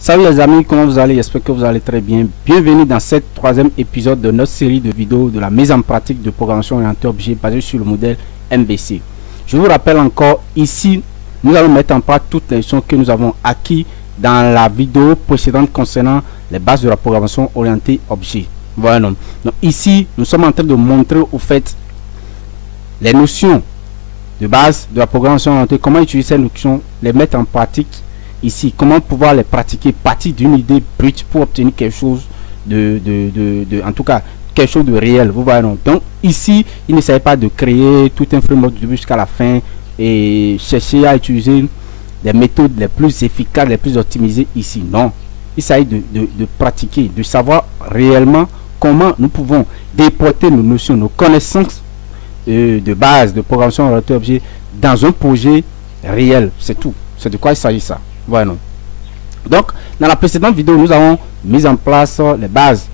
Salut les amis, comment vous allez? J'espère que vous allez très bien. Bienvenue dans cette troisième épisode de notre série de vidéos de la mise en pratique de programmation orientée objet basée sur le modèle MVC. Je vous rappelle encore, ici, nous allons mettre en pratique toutes les leçons que nous avons acquises dans la vidéo précédente concernant les bases de la programmation orientée objet. Voilà. Donc ici, nous sommes en train de montrer au fait les notions de base de la programmation orientée, comment utiliser ces notions, les mettre en pratique. Ici, comment pouvoir les pratiquer, partir d'une idée brute pour obtenir quelque chose en tout cas, quelque chose de réel. Vous voyez, donc ici, il ne s'agit pas de créer tout un framework du début jusqu'à la fin et chercher à utiliser des méthodes les plus efficaces, les plus optimisées ici. Non, il s'agit de pratiquer, de savoir réellement comment nous pouvons déporter nos notions, nos connaissances de base de programmation orientée objet dans un projet réel. C'est tout. C'est de quoi il s'agit ça. Voilà. Donc, dans la précédente vidéo, nous avons mis en place les bases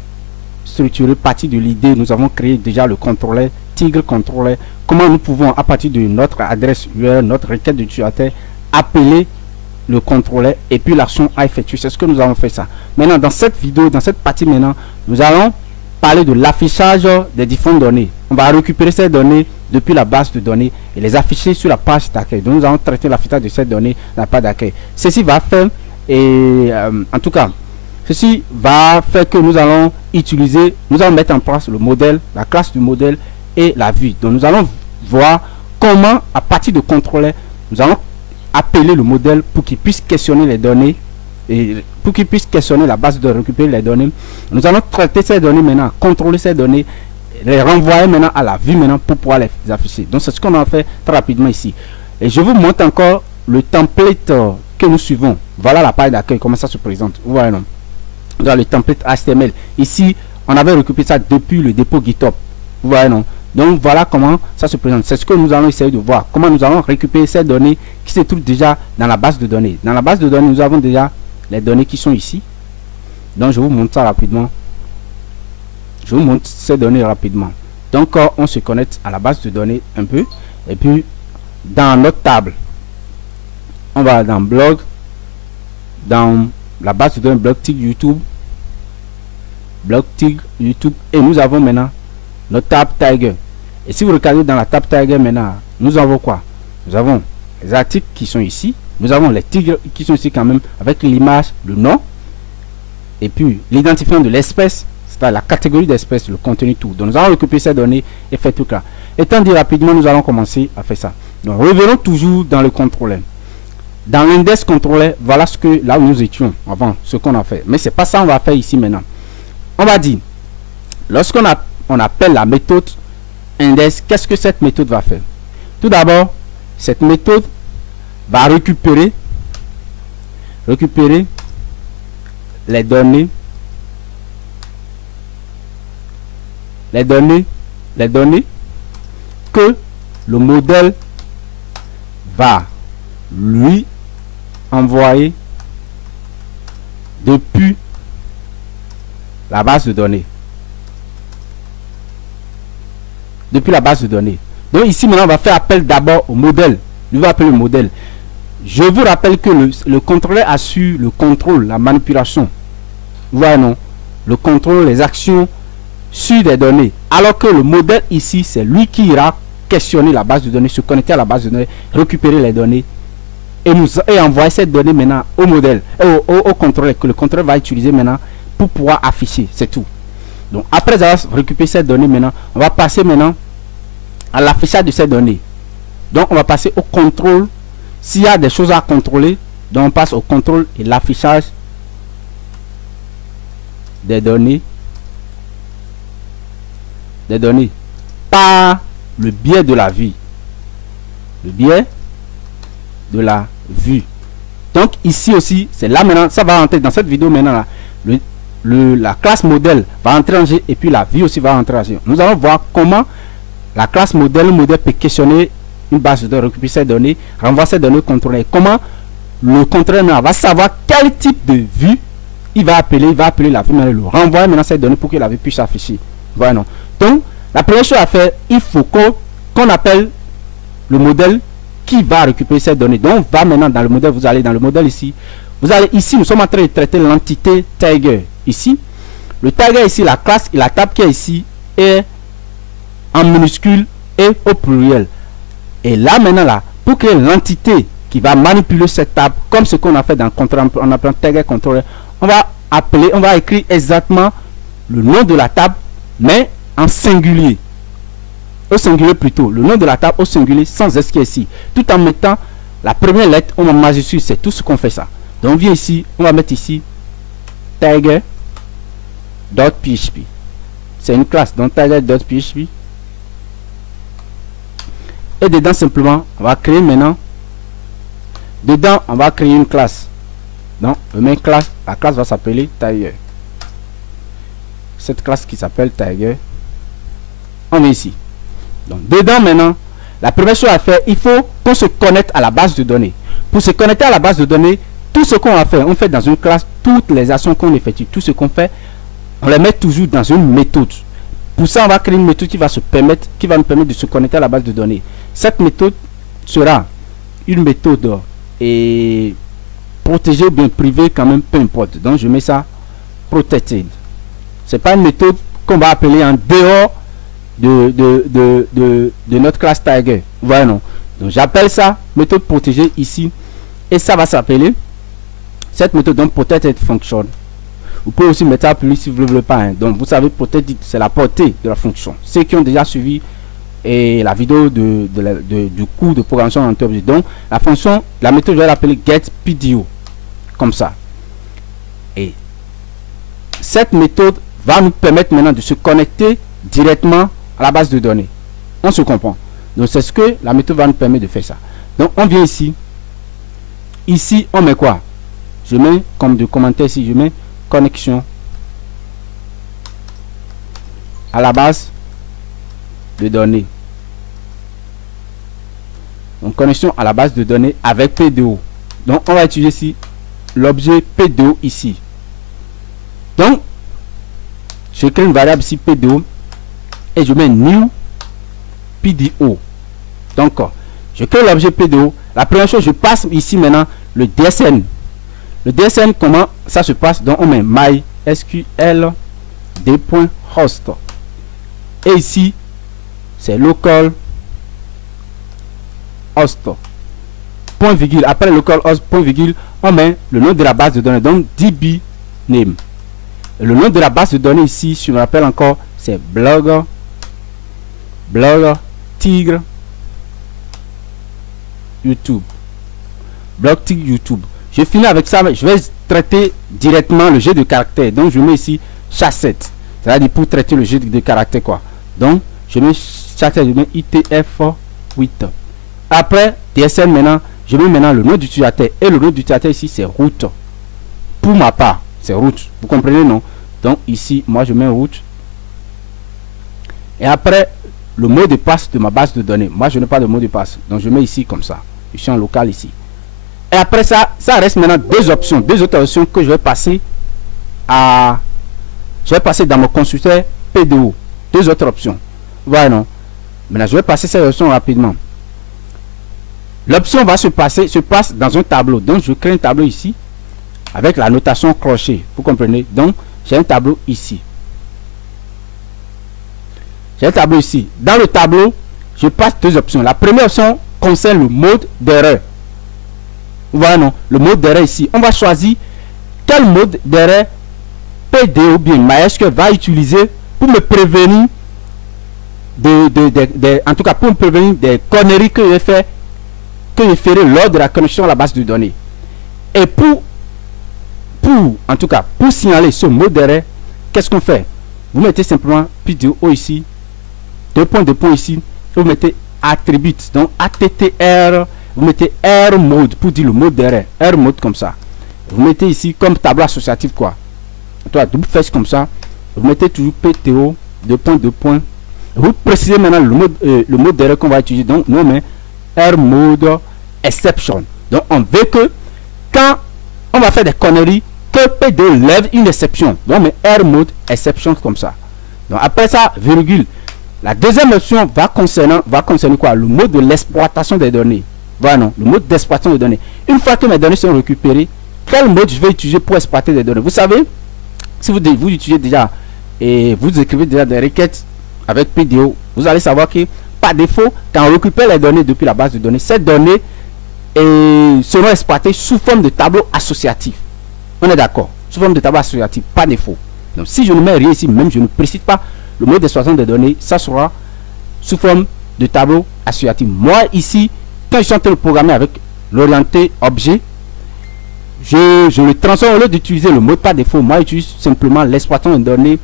structurées. Partie de l'idée, nous avons créé déjà le contrôleur, Tigre contrôleur. Comment nous pouvons, à partir de notre adresse URL, notre requête d'utilisateur, appeler le contrôleur et puis l'action à effectuer. C'est ce que nous avons fait ça. Maintenant, dans cette vidéo, dans cette partie maintenant, nous allons parler de l'affichage des différentes données. On va récupérer ces données depuis la base de données et les afficher sur la page d'accueil. Donc nous allons traiter l'affichage de ces données dans la page d'accueil. Ceci va faire, en tout cas, ceci va faire que nous allons utiliser, nous allons mettre en place le modèle, la classe du modèle et la vue. Donc nous allons voir comment, à partir de contrôleur, nous allons appeler le modèle pour qu'il puisse questionner les données et pour qu'il puisse questionner la base de récupérer les données. Nous allons traiter ces données maintenant, contrôler ces données, les renvoyer maintenant à la vue maintenant pour pouvoir les afficher. Donc c'est ce qu'on a fait très rapidement ici. Et je vous montre encore le template que nous suivons. Voilà la page d'accueil, comment ça se présente. Vous voyez, non? Dans le template HTML. Ici, on avait récupéré ça depuis le dépôt GitHub. Vous voyez, non? Donc voilà comment ça se présente. C'est ce que nous allons essayer de voir. Comment nous allons récupérer ces données qui se trouvent déjà dans la base de données. Dans la base de données, nous avons déjà les données qui sont ici. Donc je vous montre ça rapidement. Je vous montre ces données rapidement. Donc on se connecte à la base de données un peu. Et puis dans notre table, on va dans blog, dans la base de données blog Tigre YouTube, et nous avons maintenant notre tab Tiger. Et si vous regardez dans la tab Tiger maintenant, nous avons quoi? Nous avons les articles qui sont ici. Nous avons les tigres qui sont ici quand même avec l'image, le nom et puis l'identifiant de l'espèce, c'est-à-dire la catégorie d'espèce, le contenu, tout. Donc nous allons récupérer ces données et faire tout là. Étant dit rapidement, nous allons commencer à faire ça. Donc revenons toujours dans le contrôleur. Dans l'index contrôleur, voilà ce que là où nous étions avant, ce qu'on a fait. Mais c'est pas ça qu'on va faire ici maintenant. On va dire, lorsqu'on appelle la méthode index, qu'est-ce que cette méthode va faire? Tout d'abord, cette méthode va récupérer les données que le modèle va lui envoyer depuis la base de données. Donc ici maintenant on va faire appel d'abord au modèle. Il va appeler le modèle. Je vous rappelle que le contrôleur assure le contrôle, la manipulation. Voilà, non? Le contrôle, les actions sur des données. Alors que le modèle ici, c'est lui qui ira questionner la base de données, se connecter à la base de données, récupérer les données et envoyer ces données maintenant au modèle, au contrôleur, que le contrôleur va utiliser maintenant pour pouvoir afficher. C'est tout. Donc après avoir récupéré ces données maintenant, on va passer maintenant à l'affichage de ces données. Donc on va passer au contrôle. S'il y a des choses à contrôler, donc on passe au contrôle et l'affichage des données par le biais de la vue. Donc ici aussi, c'est là maintenant, ça va rentrer dans cette vidéo maintenant là, la classe modèle va entrer en jeu et puis la vue aussi va entrer en jeu. Nous allons voir comment la classe modèle, le modèle peut questionner une base de données, récupérer ces données, renvoyer ces données contrôlées. Comment le contrôleur va savoir quel type de vue il va appeler la vue, mais le renvoyer maintenant ces données pour que la vue puisse s'afficher. Voilà, non. Donc la première chose à faire, il faut qu'on appelle le modèle qui va récupérer ces données. Donc on va maintenant dans le modèle, vous allez dans le modèle ici, Vous allez ici, nous sommes en train de traiter l'entité Tiger. Ici, le Tiger ici, la classe et la table qui est ici est en minuscule et au pluriel. Et là maintenant là, pour créer l'entité qui va manipuler cette table, comme ce qu'on a fait dans Control, on appelle Tiger Controller, on va écrire exactement le nom de la table, mais en singulier. Au singulier plutôt, le nom de la table au singulier sans S qui est ici, tout en mettant la première lettre en majuscule. C'est tout ce qu'on fait ça. Donc on vient ici, on va mettre ici Tiger.php. C'est une classe, donc Tiger.php. Et dedans simplement, on va créer maintenant. Dedans, on va créer une classe. Donc le même classe, la classe va s'appeler Tiger. Cette classe qui s'appelle Tiger, on est ici. Donc dedans maintenant, la première chose à faire, il faut qu'on se connecte à la base de données. Pour se connecter à la base de données, tout ce qu'on va faire, on fait dans une classe, toutes les actions qu'on effectue, tout ce qu'on fait, on les met toujours dans une méthode. Pour ça, on va créer une méthode qui va nous permettre de se connecter à la base de données. Cette méthode sera une méthode et protégée ou bien privée quand même, peu importe. Donc je mets ça protected. C'est pas une méthode qu'on va appeler en dehors de notre classe Tiger. Voilà, non. Donc j'appelle ça méthode protégée ici. Et ça va s'appeler cette méthode, donc protected function. Vous pouvez aussi mettre ça plus si vous ne voulez pas. Hein. Donc vous savez, protected, c'est la portée de la fonction. Ceux qui ont déjà suivi la vidéo du cours de programmation en objet. Donc la fonction, la méthode, je vais l'appeler getPDO. Comme ça. Et cette méthode va nous permettre maintenant de se connecter directement à la base de données. On se comprend. Donc c'est ce que la méthode va nous permettre de faire ça. Donc on vient ici. Ici on met quoi? Je mets comme de commentaire ici, je mets connexion à la base de données. Donc connexion à la base de données avec PDO. Donc on va utiliser ici l'objet PDO ici. Donc je crée une variable ici PDO et je mets new PDO. Donc je crée l'objet PDO. La première chose, je passe ici maintenant le DSN. Le DSN, comment ça se passe? Donc on met mysql d.host et ici c'est local host point virgule. Après local host point virgule, on met le nom de la base de données, donc db name. Et le nom de la base de données ici, si je me rappelle encore, c'est blog tigre YouTube. Blog tigre YouTube. Je finis avec ça, mais je vais traiter directement le jeu de caractères. Donc je mets ici chassette. C'est-à-dire pour traiter le jeu de caractères quoi. Donc je mets chassette, je mets ITF8. Après DSN maintenant, je mets maintenant le nom d'utilisateur. Et le nom d'utilisateur ici c'est route. Pour ma part, c'est route. Vous comprenez non? Donc ici, moi je mets route. Et après, le mot de passe de ma base de données. Moi je n'ai pas de mot de passe. Donc je mets ici comme ça. Je suis en local ici. Et après ça, ça reste maintenant deux options. Deux autres options que je vais passer à... Je vais passer dans mon constructeur PDO. Deux autres options. Voilà non. Maintenant je vais passer ces options rapidement. L'option va se passe dans un tableau. Donc je crée un tableau ici. Avec la notation crochet. Vous comprenez? Donc j'ai un tableau ici. J'ai un tableau ici. Dans le tableau, je passe deux options. La première option concerne le mode d'erreur. Voilà non, le mode d'erreur ici. On va choisir quel mode d'erreur PDO ou bien MySQL va utiliser pour me prévenir en tout cas pour me prévenir des conneries que je fais, que je ferai lors de la connexion à la base de données. Et en tout cas pour signaler ce mode d'erreur, qu'est-ce qu'on fait? Vous mettez simplement PDO ici, deux points ici, vous mettez attribute, donc attr. Vous mettez R mode pour dire le mode d'erreur. R mode comme ça. Vous mettez ici comme tableau associatif quoi. Toi, double flèche comme ça. Vous mettez toujours PTO, deux points. Vous précisez maintenant le mode d'erreur qu'on va utiliser. Donc, nous on met R mode exception. Donc, on veut que quand on va faire des conneries, que PTO lève une exception. Donc, on met R mode exception comme ça. Donc, après ça, virgule. La deuxième option va concerner quoi? Le mode de l'exploitation des données. Voilà non, le mode d'exploitation de données. Une fois que mes données sont récupérées, quel mode je vais utiliser pour exploiter des données. Vous savez, si vous utilisez déjà et vous écrivez déjà des requêtes avec PDO, vous allez savoir que par défaut, quand on récupère les données depuis la base de données, ces données seront exploitées sous forme de tableau associatif. On est d'accord? Sous forme de tableau associatif, par défaut. Donc si je ne mets rien ici, même je ne précise pas le mode d'exploitation des données, ça sera sous forme de tableau associatif. Moi ici, quand je suis en train de programmer avec l'orienté objet, je le transforme. Au lieu d'utiliser le mode par défaut, moi j'utilise simplement l'exploitation des données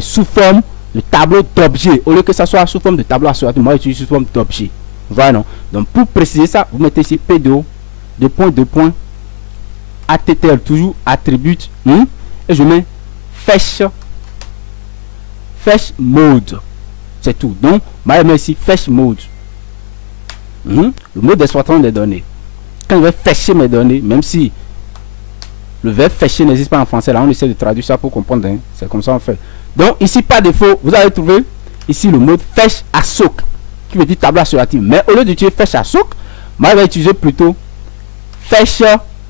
sous forme de tableau d'objet. Au lieu que ça soit sous forme de tableau associatif, moi j'utilise sous forme d'objet. Voilà, non. Donc pour préciser ça, vous mettez ici PDO, attl, toujours attribute, et je mets fetch mode. C'est tout. Donc, je mets ici fetch mode. Le mode d'exploitation des données. Quand je vais fetcher mes données, même si le verbe fetcher n'existe pas en français, là on essaie de traduire ça pour comprendre. C'est comme ça on fait. Donc ici par défaut, vous allez trouver ici le mode fetch assoc, qui veut dire tableau associatif. Mais au lieu d'utiliser fetch assoc, moi je vais utiliser plutôt fetch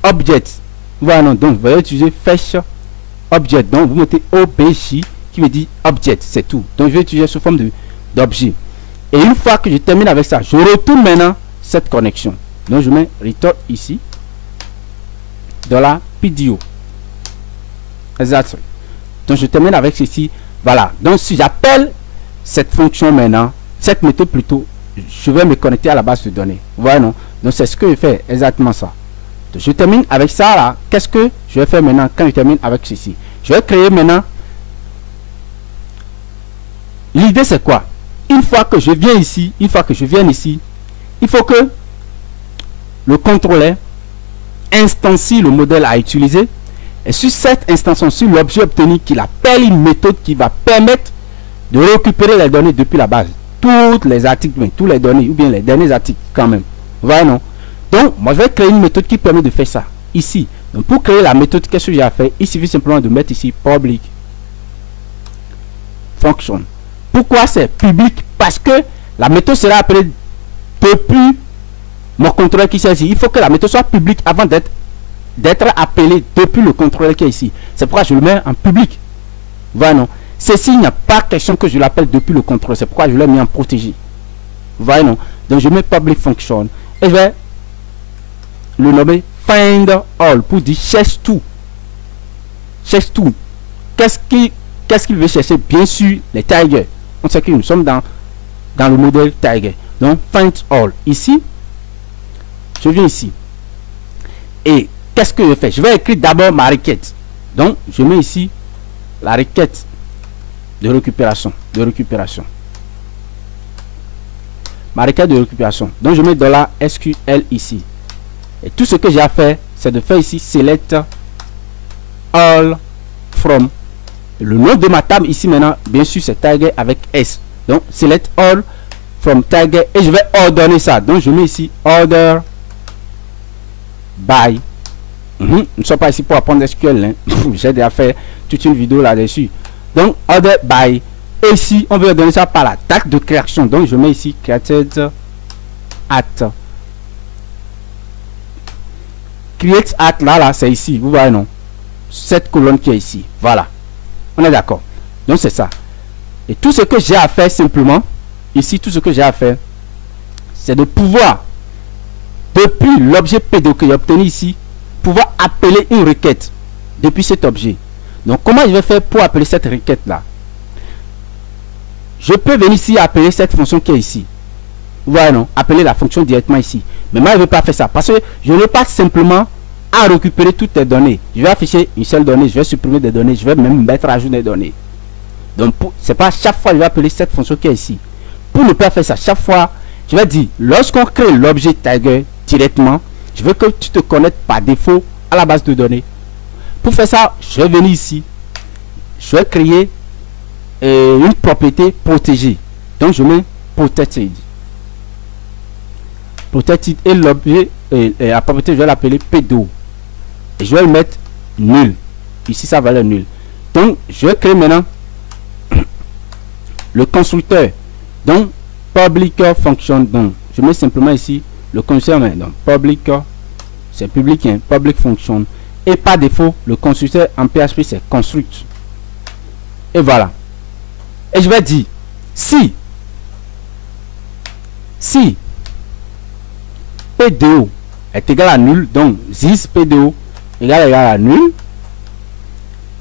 object. Voilà, non. Donc vous allez utiliser fetch object. Donc vous mettez obj qui veut dire object, c'est tout. Donc je vais utiliser sous forme d'objet. Et une fois que je termine avec ça, je retourne maintenant cette connexion. Donc je mets return ici dans la PDO. Exactement. Donc je termine avec ceci. Voilà. Donc si j'appelle cette fonction maintenant, cette méthode plutôt, je vais me connecter à la base de données. Voilà, non. Donc c'est ce que je fais, exactement ça. Donc, je termine avec ça là. Qu'est-ce que je vais faire maintenant quand je termine avec ceci? Je vais créer maintenant. L'idée c'est quoi? Une fois que je viens ici, il faut que le contrôleur instancie le modèle à utiliser, et sur cette instance, sur l'objet obtenu, qu'il appelle une méthode qui va permettre de récupérer les données depuis la base, toutes les articles, tous les données, ou bien les derniers articles quand même. Voilà, non? Donc moi je vais créer une méthode qui permet de faire ça ici. Donc pour créer la méthode, qu'est-ce que j'ai à faire? Il suffit simplement de mettre ici public function. Pourquoi c'est public? Parce que la méthode sera appelée depuis mon contrôleur qui est ici. Il faut que la méthode soit publique avant d'être appelée depuis le contrôleur qui est ici. C'est pourquoi je le mets en public. Voilà, non. Ceci, il n'y a pas question que je l'appelle depuis le contrôleur. C'est pourquoi je l'ai mis en protégé. Voilà, non. Donc je mets public function et je vais le nommer find all pour dire cherche tout. Cherche tout. Qu'est-ce qu'il veut chercher? Bien sûr, les tigers. On sait que nous sommes dans le modèle tiger. Donc find all. Ici, je viens ici. Et qu'est-ce que je fais? Je vais écrire d'abord ma requête. Donc je mets ici la requête de récupération. Ma requête de récupération. Donc je mets $SQL ici. Et tout ce que j'ai à faire, c'est de faire ici select all from. Le nom de ma table ici maintenant, bien sûr, c'est tiger avec S. Donc select all from tiger et je vais ordonner ça. Donc je mets ici order by. Nous ne sommes pas ici pour apprendre SQL. Hein. J'ai déjà fait toute une vidéo là-dessus. Donc order by. Et ici, on veut donner ça par la date de création. Donc je mets ici created at. Create at là, c'est ici. Vous voyez, non? Cette colonne qui est ici. Voilà. On est d'accord. Donc c'est ça. Et tout ce que j'ai à faire simplement, ici, tout ce que j'ai à faire, c'est de pouvoir, depuis l'objet PDO que j'ai obtenu ici, pouvoir appeler une requête depuis cet objet. Donc comment je vais faire pour appeler cette requête là? Je peux venir ici appeler cette fonction qui est ici. Voilà, non? Appeler la fonction directement ici. Mais moi je ne vais pas faire ça parce que je n'ai pas simplement à récupérer toutes les données. Je vais afficher une seule donnée, je vais supprimer des données, je vais même mettre à jour des données. Donc c'est pas chaque fois que je vais appeler cette fonction qui est ici. Pour ne pas faire ça, chaque fois, je vais dire, lorsqu'on crée l'objet tiger directement, je veux que tu te connectes par défaut à la base de données. Pour faire ça, je vais venir ici. Je vais créer une propriété protégée. Donc je mets protected. Protected et l'objet, la propriété, je vais l'appeler PDO. Et je vais le mettre nul. Ici, ça va être nul. Donc, je vais créer maintenant le constructeur. Donc, public function. Donc, je mets simplement ici le constructeur. Donc, public, c'est public, hein, public function. Et par défaut, le constructeur en PHP, c'est construct. Et voilà. Et je vais dire, si P2O est égal à nul, donc this P2O égal à nul.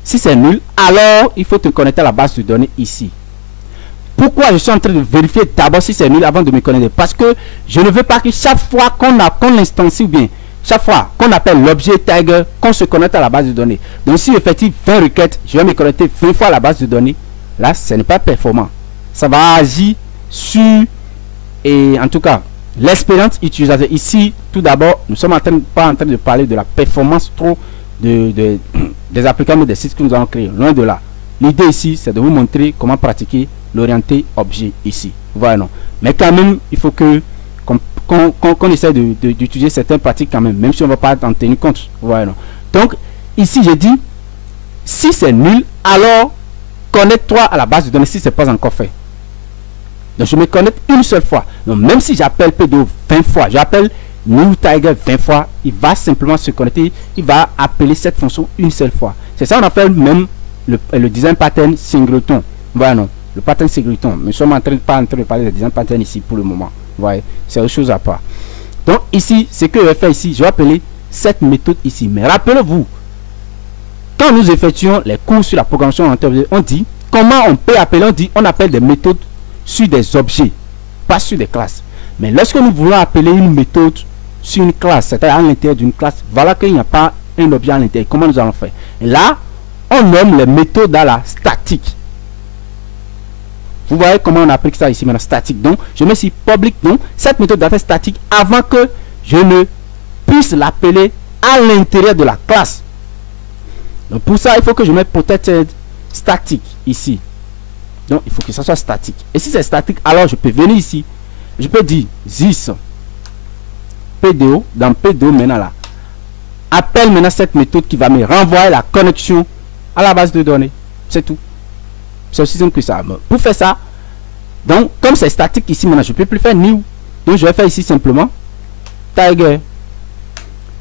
Si c'est nul, alors il faut te connecter à la base de données ici. Pourquoi je suis en train de vérifier d'abord si c'est nul avant de me connecter? Parce que je ne veux pas que chaque fois qu'on instancie, ou bien chaque fois qu'on appelle l'objet tiger, qu'on se connecte à la base de données. Donc si j'effectue 20 requêtes, je vais me connecter 20 fois à la base de données. Là, ce n'est pas performant. Ça va agir sur, et en tout cas, l'expérience utilisateur. Ici, tout d'abord, nous sommes pas en train de parler de la performance trop des applications, des sites que nous allons créer. Loin de là. L'idée ici, c'est de vous montrer comment pratiquer l'orienté objet ici. Voilà, non. Mais quand même, il faut que qu'on essaie d'utiliser certaines pratiques quand même, même si on ne va pas en tenir compte. Voilà, non. Donc, ici, j'ai dit, si c'est nul, alors connecte-toi à la base de données si ce n'est pas encore fait. Donc, je me connecte une seule fois. Donc, même si j'appelle P2 20 fois, j'appelle new tiger 20 fois, il va simplement se connecter, il va appeler cette fonction une seule fois. C'est ça, on appelle même le design pattern singleton. Voilà, non. Le pattern singleton. Nous sommes pas en train de parler de design pattern ici pour le moment. Vous voyez, c'est autre chose à part. Donc, ici, ce que je vais faire ici, je vais appeler cette méthode ici. Mais rappelez-vous, quand nous effectuons les cours sur la programmation orientée objet, on dit comment on peut appeler, on appelle des méthodes sur des objets, pas sur des classes. Mais lorsque nous voulons appeler une méthode sur une classe, c'est-à-dire à l'intérieur d'une classe, voilà qu'il n'y a pas un objet à l'intérieur. Comment nous allons faire? Et là, on nomme les méthodes à la statique. Vous voyez comment on applique ça ici maintenant, statique. Donc, je mets ici public. Donc, cette méthode doit être statique avant que je ne puisse l'appeler à l'intérieur de la classe. Donc, pour ça, il faut que je mette protected statique ici. Donc, il faut que ça soit statique. Et si c'est statique, alors je peux venir ici. Je peux dire this P2O. Dans P2O, maintenant là, appelle maintenant cette méthode qui va me renvoyer la connexion à la base de données. C'est tout. C'est aussi simple que ça. Pour faire ça, donc comme c'est statique ici maintenant, je ne peux plus faire new. Donc je vais faire ici simplement tiger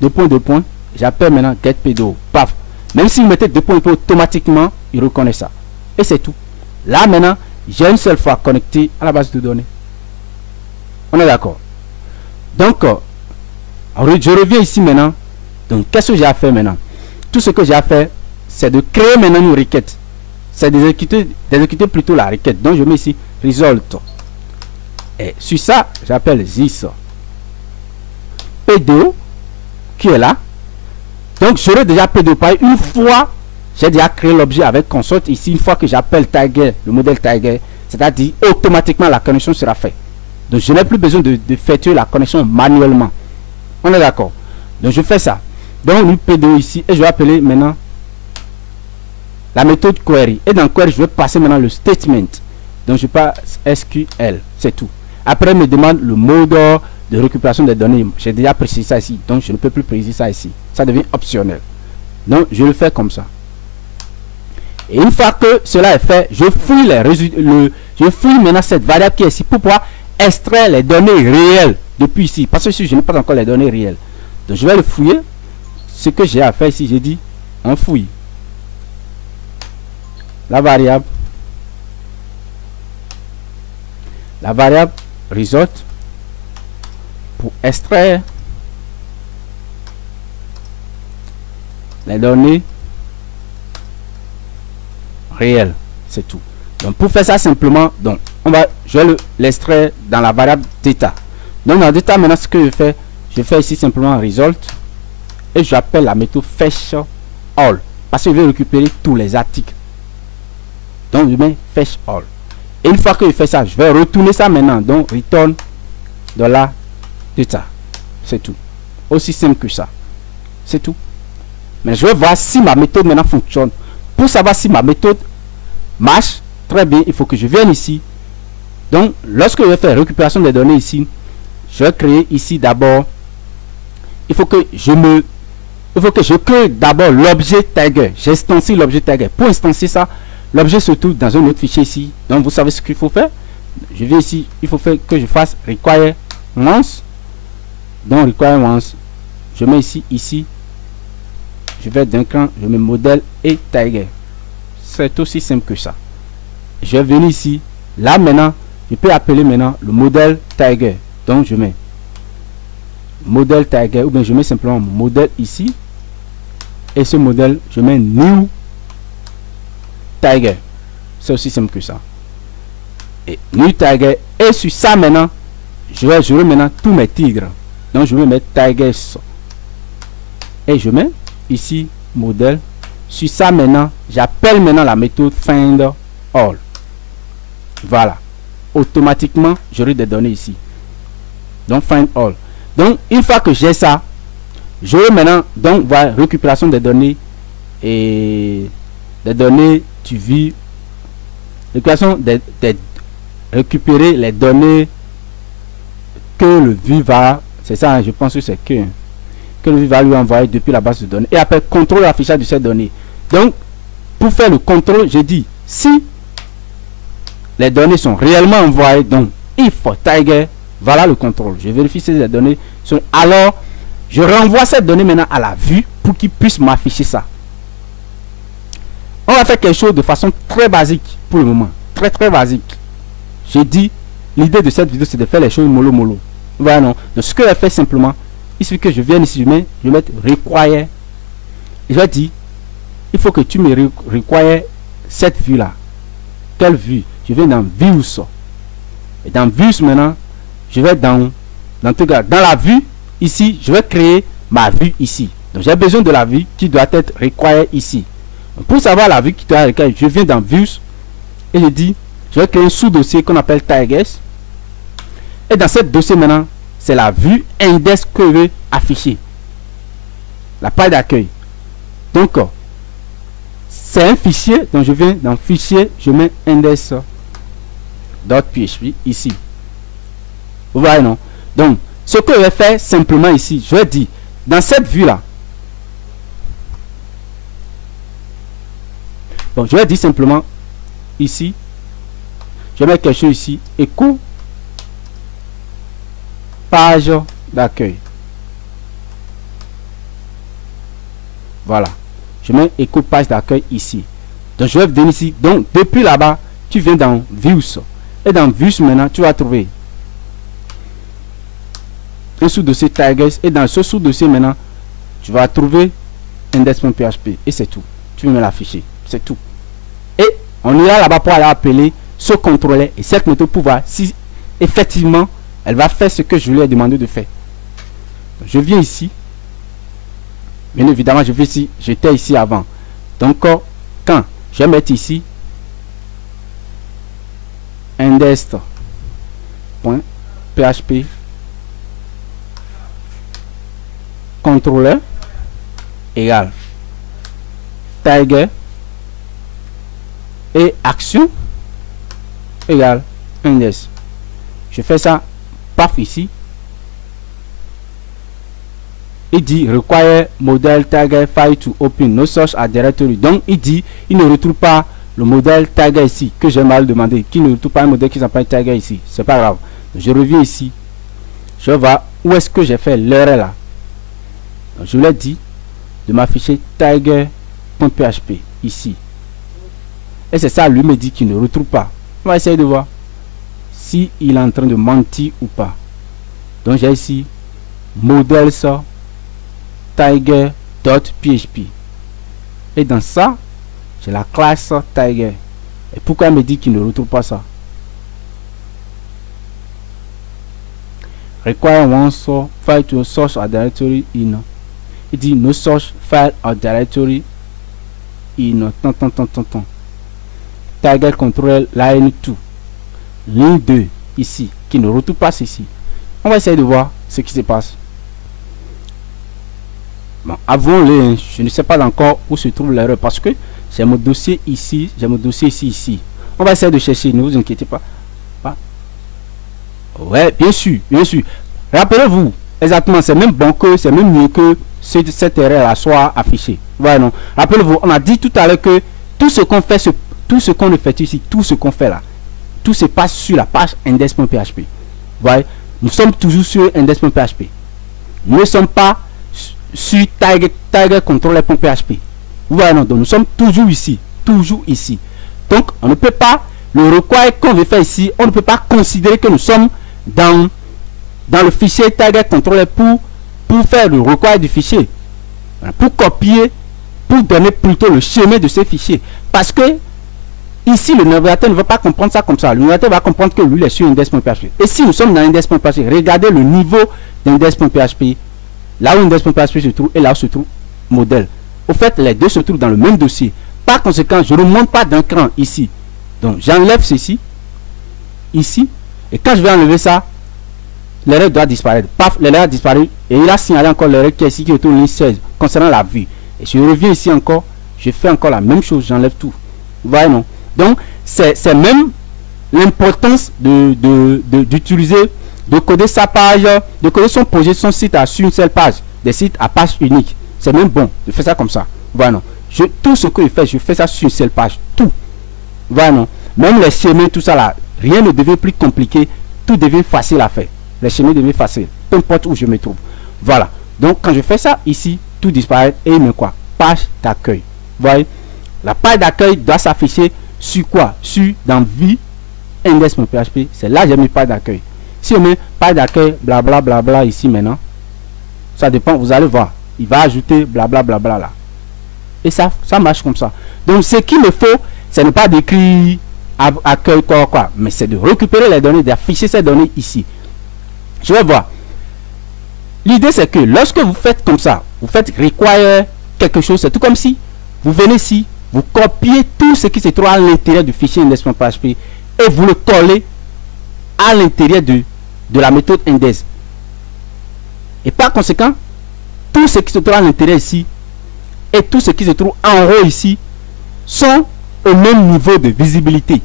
2 points. J'appelle maintenant get P2O. Paf. Même si vous mettez 2 points, automatiquement il reconnaît ça. Et c'est tout. Là maintenant, j'ai une seule fois connecté à la base de données. On est d'accord. Donc je reviens ici maintenant. Donc qu'est-ce que j'ai à faire maintenant? Tout ce que j'ai à faire, c'est de créer maintenant une requête. C'est d'exécuter plutôt la requête. Donc je mets ici result. Et sur ça, j'appelle this P2O qui est là. Donc j'aurai déjà P2O par une fois. J'ai déjà créé l'objet avec console ici. Une fois que j'appelle tiger, le modèle tiger, c'est-à-dire automatiquement la connexion sera faite. Donc je n'ai plus besoin de effectuer la connexion manuellement. On est d'accord. Donc je fais ça. Donc une P2O ici et je vais appeler maintenant la méthode query. Et dans query, je vais passer maintenant le statement. Donc je passe SQL. C'est tout. Après, il me demande le mode de récupération des données. J'ai déjà précisé ça ici. Donc je ne peux plus préciser ça ici. Ça devient optionnel. Donc je le fais comme ça. Et une fois que cela est fait, je fouille les résultats. Je fouille maintenant cette variable qui est ici pour pouvoir extraire les données réelles depuis ici. Parce que si je n'ai pas encore les données réelles. Donc je vais le fouiller. Ce que j'ai à faire ici, j'ai dit on fouille la variable result pour extraire les données réelles. C'est tout. Donc pour faire ça simplement, donc je vais l'extraire dans la variable data. Donc dans data maintenant, ce que je fais ici simplement result et j'appelle la méthode fetch all parce que je vais récupérer tous les articles. Donc je mets fetch all. Et une fois que je fais ça, je vais retourner ça maintenant. Donc return $data. C'est tout. Aussi simple que ça. C'est tout. Mais je vais voir si ma méthode maintenant fonctionne. Pour savoir si ma méthode marche très bien, il faut que je vienne ici. Donc lorsque je vais faire récupération des données ici, je vais créer ici d'abord. Il faut que je crée d'abord l'objet tiger. J'instancie l'objet tiger. Pour instancier ça, l'objet se trouve dans un autre fichier ici. Donc vous savez ce qu'il faut faire. Je viens ici, il faut faire que je fasse require once. Donc require once. Je mets ici je vais d'un cran, je mets modèle et Tiger. C'est aussi simple que ça. Je vais venir ici. Là maintenant, je peux appeler maintenant le modèle Tiger. Donc je mets modèle Tiger ou bien je mets simplement modèle ici. Et ce modèle, je mets New Tiger. C'est aussi simple que ça. Et New Tiger. Et sur ça maintenant, je vais jouer maintenant tous mes tigres. Donc je vais mettre Tigers. Et je mets ici modèle. Sur ça maintenant, j'appelle maintenant la méthode find all. Voilà. Automatiquement, j'aurai des données ici. Donc find all. Donc une fois que j'ai ça, je vais maintenant donc voir récupération des données et des données tu vis récupération récupérer les données que le vue va, c'est ça hein, je pense que c'est que le vue va lui envoyer depuis la base de données et après contrôle l'affichage de ces données. Donc pour faire le contrôle, j'ai dit si les données sont réellement envoyées, donc if Tiger, voilà le contrôle. Je vérifie si les données sont, alors je renvoie cette donnée maintenant à la vue pour qu'il puisse m'afficher ça. On va faire quelque chose de façon très basique pour le moment. Très basique. J'ai dit, l'idée de cette vidéo c'est de faire les choses mollo. Voilà non. Donc ce que je fais simplement, il suffit que je vienne ici, je vais mettre require. Et je vais dire, il faut que tu me require cette vue là. Quelle vue? Je vais dans views. Et dans views maintenant, je vais dans la vue. Ici, je vais créer ma vue ici. Donc, j'ai besoin de la vue qui doit être require ici. Donc, pour savoir la vue qui doit être require, je viens dans Views et je dis, je vais créer un sous-dossier qu'on appelle Tigers. Et dans ce dossier maintenant, c'est la vue index que je vais afficher. La page d'accueil. Donc, c'est un fichier. Donc, je viens dans Fichier, je mets index.php ici. Vous voyez, non? Donc, ce que je vais faire simplement ici, je vais dire, dans cette vue-là, bon, je vais dire simplement, ici, je vais mettre quelque chose ici, écho, page d'accueil. Voilà. Je mets écho page d'accueil ici. Donc, je vais venir ici. Donc, depuis là-bas, tu viens dans Views. Et dans Views, maintenant, tu vas trouver un sous-dossier Tigers et dans ce sous-dossier maintenant tu vas trouver index.php et c'est tout. Tu veux l'afficher, c'est tout. Et on ira là-bas pour aller appeler ce contrôleur et cette méthode pour voir si effectivement elle va faire ce que je lui ai demandé de faire. Je viens ici, bien évidemment je vais ici, j'étais ici avant. Donc quand je vais mettre ici index.php contrôleur égale Tiger et action égale index. Je fais ça, paf ici. Il dit require modèle Tiger file to open no source à directory. Donc il dit il ne retrouve pas le modèle Tiger ici que j'ai mal demandé, qui ne retrouve pas un modèle qui s'appelle Tiger ici. C'est pas grave. Je reviens ici. Je vais où est-ce que j'ai fait l'erreur là. Je lui ai dit de m'afficher tiger.php ici. Et c'est ça, lui me dit qu'il ne retrouve pas. On va essayer de voir si il est en train de mentir ou pas. Donc j'ai ici modèle ça tiger.php. Et dans ça, j'ai la classe tiger. Et pourquoi il me dit qu'il ne retrouve pas ça? Require one source file to source or directory in. Il dit no source file or directory in Tiger control line 2 ligne 2 ici qui ne retrouve pas ceci. On va essayer de voir ce qui se passe. Bon, avouons-le, je ne sais pas encore où se trouve l'erreur parce que j'ai mon dossier ici, j'ai mon dossier ici. On va essayer de chercher, ne vous inquiétez pas. Ouais, bien sûr, bien sûr. Rappelez-vous, exactement, c'est même bon que, c'est même mieux que cette erreur-là soit affichée. Voilà, non. Rappelez-vous, on a dit tout à l'heure que tout ce qu'on fait, tout ce qu'on effectue ici, tout ce qu'on fait là, tout se passe sur la page index.php. Voilà, nous sommes toujours sur index.php. Nous ne sommes pas sur Tiger controller.php. Vous voyez, non, donc nous sommes toujours ici. Toujours ici. Donc, on ne peut pas, le require qu'on veut faire ici, on ne peut pas considérer que nous sommes dans le fichier Tiger controller pour faire le require du fichier. Voilà, pour copier, pour donner plutôt le chemin de ces fichiers. Parce que ici, le navigateur ne va pas comprendre ça comme ça. Le navigateur va comprendre que lui, il est sur index.php. Et si nous sommes dans index.php, regardez le niveau d'index.php, là où index.php se trouve et là où se trouve modèle. Au fait, les deux se trouvent dans le même dossier. Par conséquent, je ne monte pas d'un cran ici. Donc, j'enlève ceci, ici. Et quand je vais enlever ça, l'erreur doit disparaître. Paf, l'erreur a disparu. Et il a signalé encore l'erreur qui est ici, qui est au ligne 16, concernant la vue. Et je reviens ici encore, je fais encore la même chose, j'enlève tout. Vous voyez, non? Donc, c'est même l'importance d'utiliser, de coder sa page, de coder son projet, son site sur une seule page, des sites à page unique. C'est même bon de faire ça comme ça. Voilà, non? Tout ce que je fais ça sur une seule page. Tout. Voilà, non? Même les chemins, tout ça là, rien ne devient plus compliqué. Tout devient facile à faire. Les chemins deviennent faciles. Peu importe où je me trouve. Voilà. Donc, quand je fais ça ici, tout disparaît et il me quoi? Page d'accueil. Vous voyez? La page d'accueil doit s'afficher sur quoi? Sur dans vie index.php. C'est là que j'ai mis page d'accueil. Si on met page d'accueil, blablabla ici maintenant, ça dépend, vous allez voir. Il va ajouter blablabla là. Et ça marche comme ça. Donc, ce qu'il me faut, ce n'est pas d'écrire accueil quoi, mais c'est de récupérer les données, d'afficher ces données ici. Je vais voir. L'idée, c'est que lorsque vous faites comme ça, vous faites require quelque chose, c'est tout comme si vous venez ici, vous copiez tout ce qui se trouve à l'intérieur du fichier index.php et vous le collez à l'intérieur de la méthode index. Et par conséquent, tout ce qui se trouve à l'intérieur ici et tout ce qui se trouve en haut ici sont au même niveau de visibilité.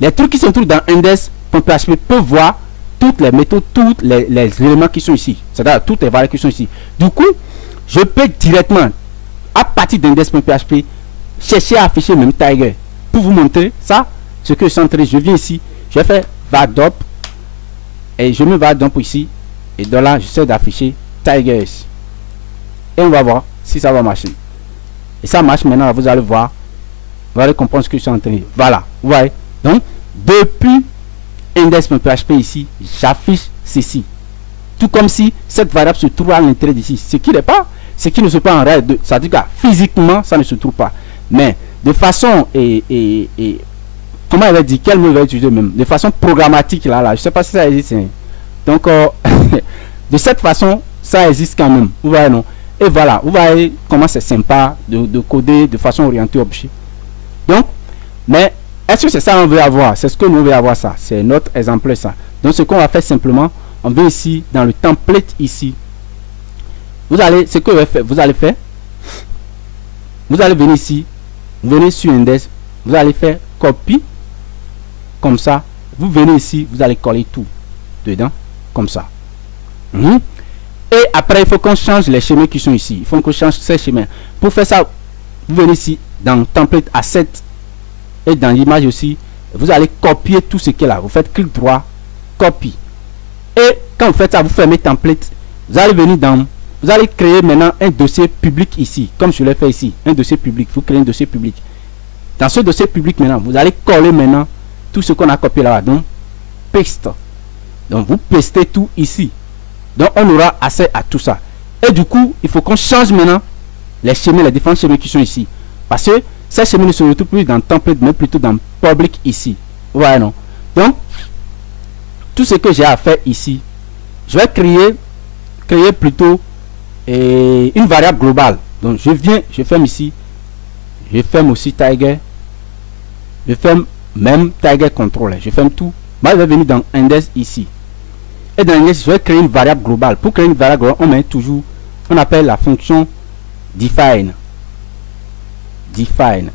Les trucs qui se trouvent dans index.php peuvent voir toutes les méthodes, tous les éléments qui sont ici, c'est-à-dire toutes les valeurs qui sont ici. Du coup, je peux directement, à partir d'index.php, chercher à afficher même Tiger. Pour vous montrer ça, ce que je suis en train, je viens ici, je fais vadop et je mets vadop ici et de là, j'essaie d'afficher Tiger ici. Et on va voir si ça va marcher. Et ça marche maintenant, vous allez voir, vous allez comprendre ce que je suis en train de dire. Voilà, vous voyez. Donc, depuis index.php ici, j'affiche ceci. Tout comme si cette variable se trouve à l'intérieur d'ici. Ce qui n'est pas, ce qui ne se trouve pas en réalité, ça veut dire que physiquement, ça ne se trouve pas. Mais de façon comment elle va dire, quel mot va utiliser même, de façon programmatique là, je ne sais pas si ça existe. Hein. Donc, de cette façon, ça existe quand même. Vous voyez, non? Et voilà, vous voyez comment c'est sympa de coder de façon orientée objet. Donc, mais est-ce que c'est ça qu'on veut avoir? C'est ce que nous voulons avoir, ça. C'est notre exemple, ça. Donc, ce qu'on va faire simplement, on vient ici, dans le template ici. Vous allez, ce que vous allez faire, vous allez venir ici, vous venez sur index, vous allez faire copie, comme ça. Vous venez ici, vous allez coller tout dedans, comme ça. Et après, il faut qu'on change les chemins qui sont ici. Il faut qu'on change ces chemins. Pour faire ça, vous venez ici, dans template asset, et dans l'image aussi, vous allez copier tout ce qui est là. Vous faites clic droit, copie. Et quand vous faites ça, vous fermez template. Vous allez venir dans, vous allez créer maintenant un dossier public ici, comme je l'ai fait ici, un dossier public. Vous créez un dossier public. Dans ce dossier public maintenant, vous allez coller maintenant tout ce qu'on a copié là-bas. Donc, paste. Donc, vous pastez tout ici. Donc, on aura accès à tout ça. Et du coup, il faut qu'on change maintenant les chemins, les différents chemins qui sont ici. Parce que ces chemins ne se retrouvent plus dans template, mais plutôt dans public ici. Voilà, non? Donc, tout ce que j'ai à faire ici, je vais créer plutôt une variable globale. Donc, je viens, je ferme ici. Je ferme aussi Tiger. Je ferme même Tiger controller. Je ferme tout. Moi, je vais venir dans index ici. Et dans index, je vais créer une variable globale. Pour créer une variable globale, on met toujours, on appelle la fonction define. Define.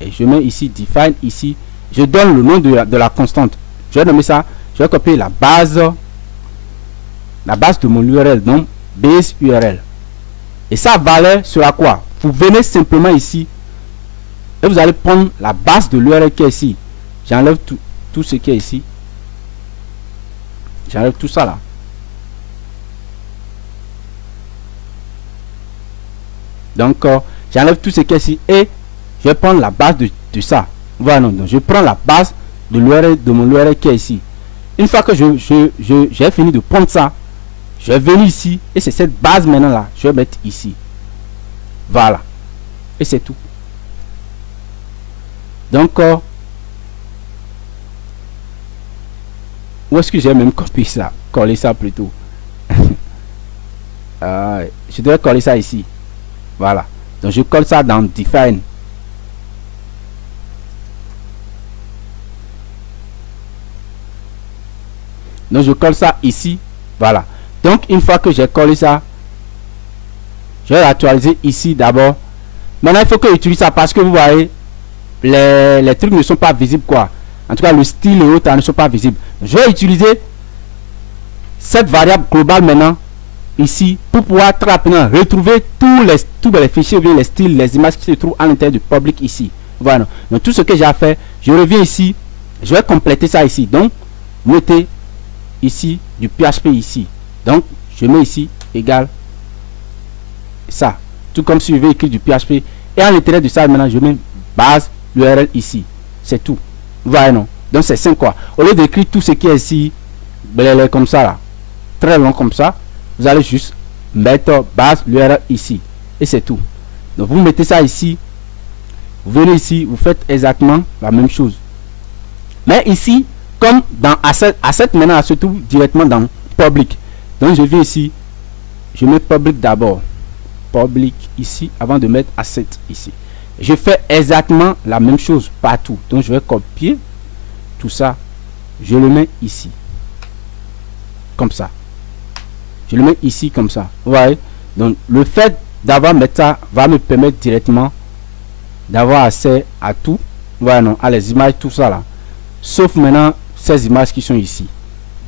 Et je mets ici define ici. Je donne le nom de la constante. Je vais nommer ça. Je vais copier la base de mon URL. Donc, base URL. Et sa valeur sera quoi? Vous venez simplement ici. Et vous allez prendre la base de l'URL qui est ici. J'enlève tout ce qui est ici. J'enlève tout ça là. Donc, j'enlève tout ce qui est ici et je vais prendre la base de ça. Voilà, non, donc je prends la base de l'URL, de mon URL qui est ici. Une fois que j'ai fini de prendre ça, je vais venir ici et c'est cette base maintenant là. Je vais mettre ici. Voilà. Et c'est tout. Donc, où est-ce que j'ai même copié ça? Coller ça plutôt. Je devrais coller ça ici. Voilà. Donc, je colle ça dans Define. Donc, je colle ça ici. Voilà. Donc, une fois que j'ai collé ça, je vais l'actualiser ici d'abord. Maintenant, il faut que j'utilise ça parce que vous voyez, les trucs ne sont pas visibles, quoi. En tout cas, le style et autres ne sont pas visibles. Je vais utiliser cette variable globale maintenant, ici, pour pouvoir très rapidement retrouver tous les fichiers, ou bien les styles, les images qui se trouvent à l'intérieur du public ici. Voilà. Donc, tout ce que j'ai à faire, je reviens ici, je vais compléter ça ici. Donc, mettez ici du PHP ici. Donc, je mets ici égal ça. Tout comme si je vais écrire du PHP. Et à l'intérieur de ça, maintenant, je mets base URL ici. C'est tout. Voilà, non. Donc, c'est 5 quoi. Au lieu d'écrire tout ce qui est ici, comme ça, là, très long comme ça, vous allez juste mettre base l'URL ici. Et c'est tout. Donc, vous mettez ça ici. Vous venez ici, vous faites exactement la même chose. Mais ici, comme dans Asset maintenant, se trouve directement dans Public. Donc, je viens ici. Je mets Public d'abord. Public ici, avant de mettre Asset ici. Je fais exactement la même chose partout. Donc, je vais copier tout ça. Je le mets ici. Comme ça. Je le mets ici comme ça. Vous voyez? Donc, le fait d'avoir mis ça va me permettre directement d'avoir accès à tout. Voilà, non, à les images, tout ça là. Sauf maintenant ces images qui sont ici.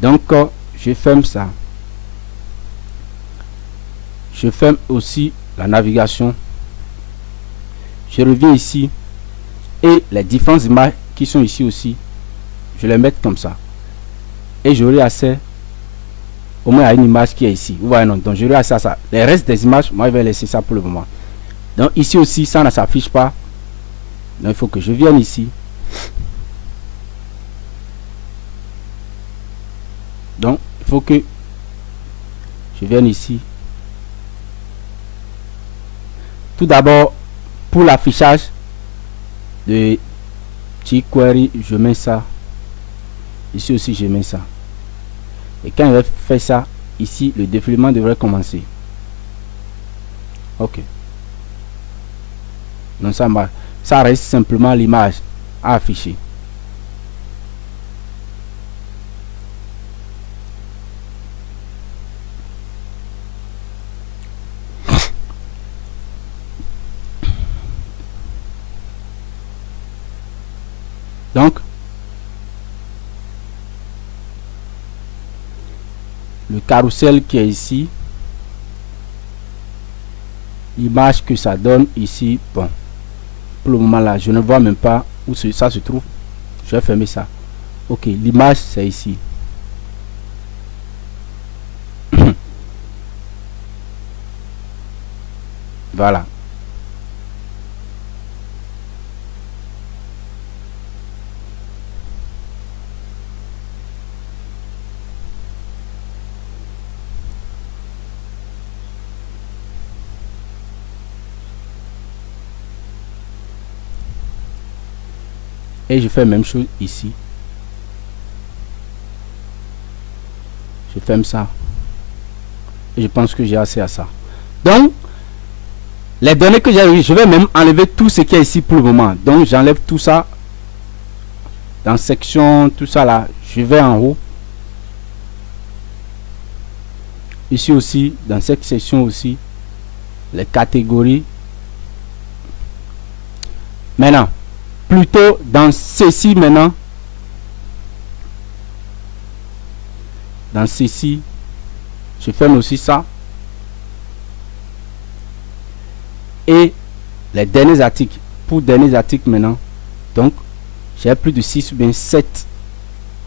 Donc, je ferme ça. Je ferme aussi la navigation. Je reviens ici. Et les différentes images qui sont ici aussi, je les mets comme ça. Et j'aurai accès au moins à une image qui est ici. Vous voyez, non? Donc, j'aurai accès à ça. Les restes des images, moi, je vais laisser ça pour le moment. Donc, ici aussi, ça ne s'affiche pas. Donc, il faut que je vienne ici. Donc, il faut que je vienne ici. Tout d'abord, pour l'affichage de jQuery, je mets ça. Ici aussi, je mets ça. Et quand je vais faire ça, ici, le défilement devrait commencer. Ok. Donc, ça reste simplement l'image à afficher. Donc, le carrousel qui est ici, l'image que ça donne ici, bon, pour le moment là, je ne vois même pas où ça se trouve. Je vais fermer ça. Ok, l'image c'est ici. Voilà. Et je fais la même chose ici. Je ferme ça. Et je pense que j'ai assez à ça. Donc, les données que j'ai, je vais même enlever tout ce qui est ici pour le moment. Donc, j'enlève tout ça. Dans section, tout ça là. Je vais en haut. Ici aussi, dans cette section aussi. Les catégories. Maintenant, plutôt dans ceci maintenant. Dans ceci, je ferme aussi ça. Et les derniers articles. Pour derniers articles maintenant. Donc, j'ai plus de 6 ou bien 7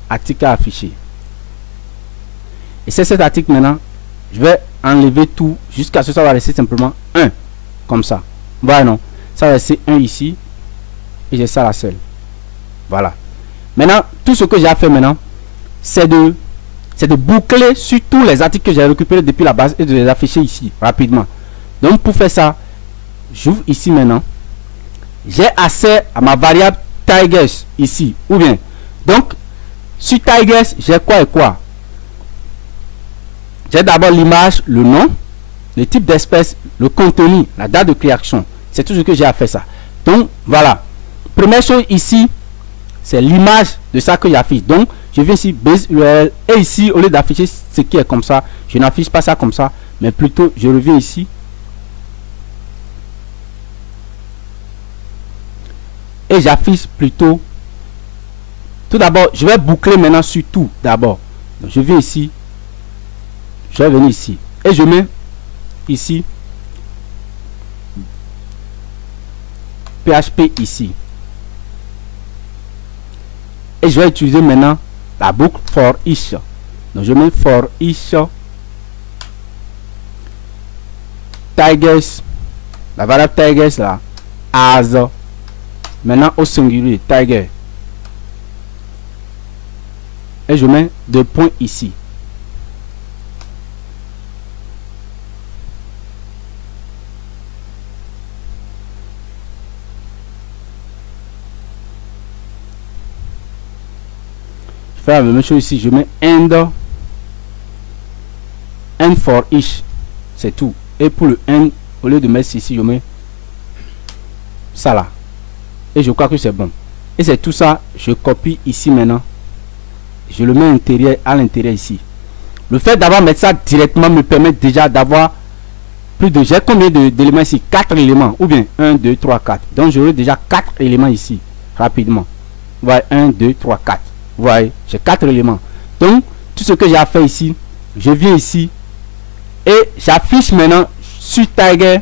articles à afficher. Et ces 7 articles maintenant, je vais enlever tout jusqu'à ce que ça va rester simplement un. comme ça. Voilà, non. Ça va laisser un ici. Et j'ai ça la seule. Voilà. Maintenant, tout ce que j'ai à faire maintenant, c'est de boucler sur tous les articles que j'ai récupérés depuis la base et de les afficher ici, rapidement. Donc, pour faire ça, j'ouvre ici maintenant. J'ai accès à ma variable Tigers ici. Ou bien, donc, sur Tigers, j'ai quoi et quoi? J'ai d'abord l'image, le nom, le type d'espèce, le contenu, la date de création. C'est tout ce que j'ai à faire ça. Donc, voilà. Première chose ici, c'est l'image de ça que j'affiche. Donc, je viens ici, base URL. Et ici, au lieu d'afficher ce qui est comme ça, je n'affiche pas ça comme ça. Mais plutôt, je reviens ici. Et j'affiche plutôt. Tout d'abord, je vais boucler maintenant sur tout d'abord. Donc, je viens ici. Je vais venir ici. Et je mets ici. PHP ici. Et je vais utiliser maintenant la boucle for each. Donc je mets for each Tigers, la variable Tigers là, as, maintenant au singulier, Tiger. Et je mets 2 points ici. Je fais la même chose ici, je mets end for each, c'est tout. Et pour le end, au lieu de mettre ici, je mets ça là. Et je crois que c'est bon. Et c'est tout ça, je copie ici maintenant. Je le mets à l'intérieur ici. Le fait d'avoir mettre ça directement me permet déjà d'avoir plus de... J'ai combien d'éléments ici? 4 éléments. Ou bien 1, 2, 3, 4. Donc j'aurai déjà 4 éléments ici. Rapidement. Voilà, 1, 2, 3, 4. Vous voyez, j'ai 4 éléments. Donc, tout ce que j'ai à faire ici, je viens ici et j'affiche maintenant sur Tiger.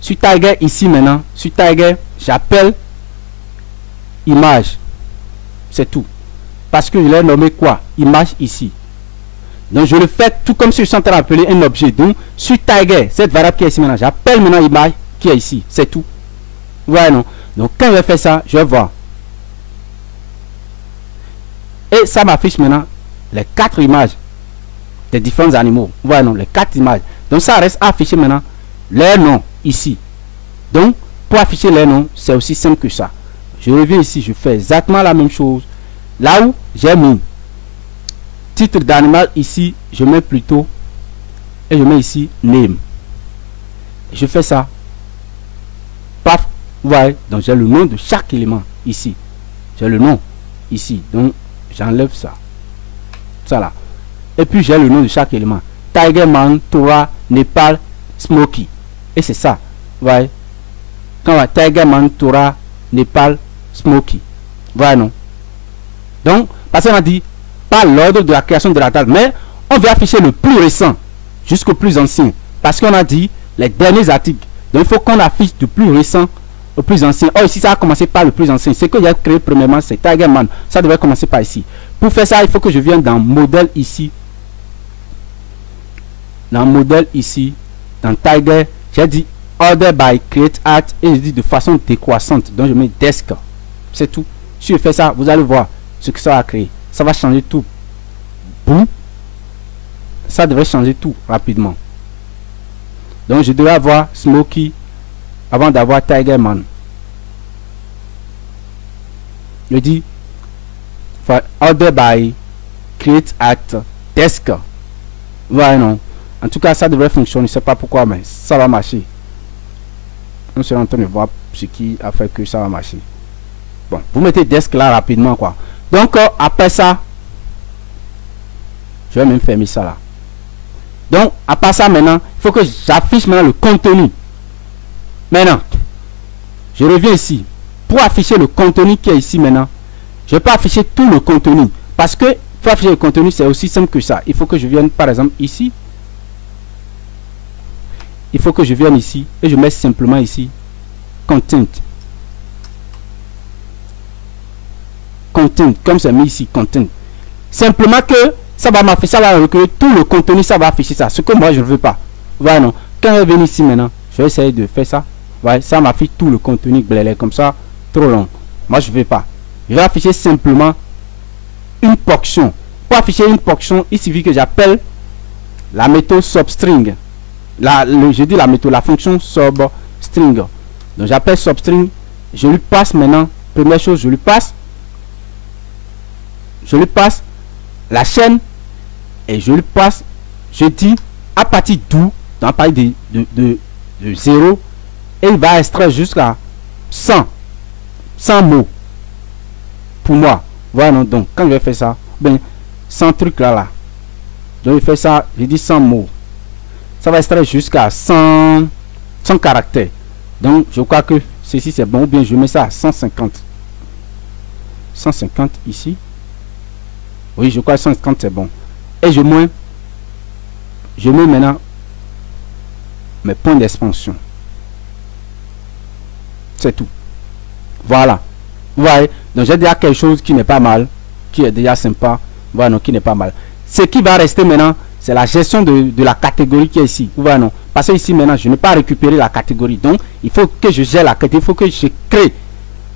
Sur Tiger ici maintenant. Sur Tiger, j'appelle image. C'est tout. Parce que je l'ai nommé quoi? Image ici. Donc, je le fais tout comme si je suis en train d'appeler un objet. Donc, sur Tiger, cette variable qui est ici maintenant, j'appelle maintenant image qui est ici. C'est tout. Vous voyez, non? Donc, quand je vais faire ça, je vais voir. Et ça m'affiche maintenant les 4 images des différents animaux. Voilà, non, les 4 images. Donc ça reste à afficher maintenant les noms ici. Donc pour afficher les noms, c'est aussi simple que ça. Je reviens ici, je fais exactement la même chose. Là où j'ai mis titre d'animal ici, je mets plutôt et je mets ici name. Je fais ça. Paf, vous voyez, donc j'ai le nom de chaque élément ici. J'ai le nom ici. Donc j'enlève ça. Ça là. Et puis j'ai le nom de chaque élément. Tigerman, Torah, Nepal, Smoky. Et c'est ça. Vous voyez. Quand on va Tigerman, Torah, Nepal, Smoky. Voilà, non. Donc, parce qu'on a dit pas l'ordre de la création de la date, mais on va afficher le plus récent jusqu'au plus ancien. Parce qu'on a dit les derniers articles. Donc il faut qu'on affiche du plus récent au plus ancien. Oh, ici ça a commencé par le plus ancien. Ce que j'ai créé premièrement, c'est Tigerman. Ça devrait commencer par ici. Pour faire ça, il faut que je vienne dans modèle ici. Dans modèle ici. Dans Tiger, j'ai dit order by create art et je dis de façon décroissante. Donc je mets desk. C'est tout. Si je fais ça, vous allez voir ce que ça va créer. Ça va changer tout. Boum. Ça devrait changer tout rapidement. Donc je devrais avoir Smoky avant d'avoir Tigerman. Je dis order by create at desk. Voilà, non. En tout cas, ça devrait fonctionner. Je ne sais pas pourquoi, mais ça va marcher. On sera en train de voir ce qui a fait que ça va marcher. Bon, vous mettez desk là rapidement, quoi. Donc, après ça, je vais même fermer ça là. Donc, après ça, maintenant, il faut que j'affiche maintenant le contenu. Maintenant, je reviens ici. Pour afficher le contenu qui est ici maintenant, je ne vais pas afficher tout le contenu. Parce que pour afficher le contenu, c'est aussi simple que ça. Il faut que je vienne, par exemple, ici. Il faut que je vienne ici et je mets simplement ici content. Content, comme c'est mis ici, content. Simplement que ça va m'afficher, ça va recueillir tout le contenu, ça va afficher ça. Ce que moi je ne veux pas. Voilà, non. quand je vais venir ici maintenant, je vais essayer de faire ça. Ouais, ça m'affiche tout le contenu blélé comme ça, trop long. Moi, je ne vais pas. Je vais afficher simplement une portion. Pour afficher une portion, il suffit que j'appelle la méthode substring. Je dis la méthode, la fonction substring. Donc j'appelle substring. Je lui passe maintenant, première chose, je lui passe la chaîne et je lui passe, je dis à partir d'où, dans à partir de 0, et il va extraire jusqu'à 100 mots pour moi. Voilà, donc quand je vais faire ça, ben 100 trucs là, je vais faire ça, je dis 100 mots, ça va extraire jusqu'à 100 caractères. Donc je crois que ceci c'est bon, ou bien je mets ça à 150 ici. Oui, je crois que 150 c'est bon. Et je mets maintenant mes points d'expansion. C'est tout. Voilà. Vous voyez, donc j'ai déjà quelque chose qui n'est pas mal, qui est déjà sympa. Voilà, non, qui n'est pas mal. Ce qui va rester maintenant, c'est la gestion de la catégorie qui est ici. Voilà, non. Parce que ici maintenant, je n'ai pas récupéré la catégorie. Donc, il faut que je gère la catégorie. Il faut que je crée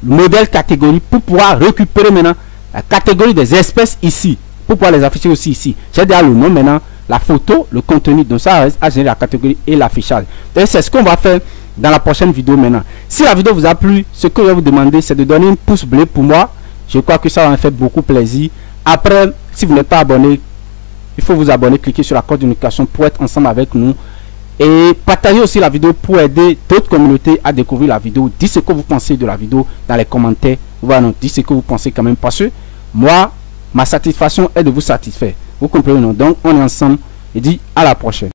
le modèle catégorie pour pouvoir récupérer maintenant la catégorie des espèces ici. Pour pouvoir les afficher aussi ici. J'ai déjà le nom maintenant, la photo, le contenu. Donc, ça reste à gérer la catégorie et l'affichage. Donc, c'est ce qu'on va faire dans la prochaine vidéo maintenant. Si la vidéo vous a plu, ce que je vais vous demander, c'est de donner un pouce bleu pour moi. Je crois que ça va me faire beaucoup plaisir. Après, si vous n'êtes pas abonné, il faut vous abonner, cliquer sur la cloche de notification pour être ensemble avec nous. Et partagez aussi la vidéo pour aider d'autres communautés à découvrir la vidéo. Dites ce que vous pensez de la vidéo dans les commentaires. Voilà, dites ce que vous pensez quand même. Parce que moi, ma satisfaction est de vous satisfaire. Vous comprenez, non? Donc, on est ensemble et dit à la prochaine.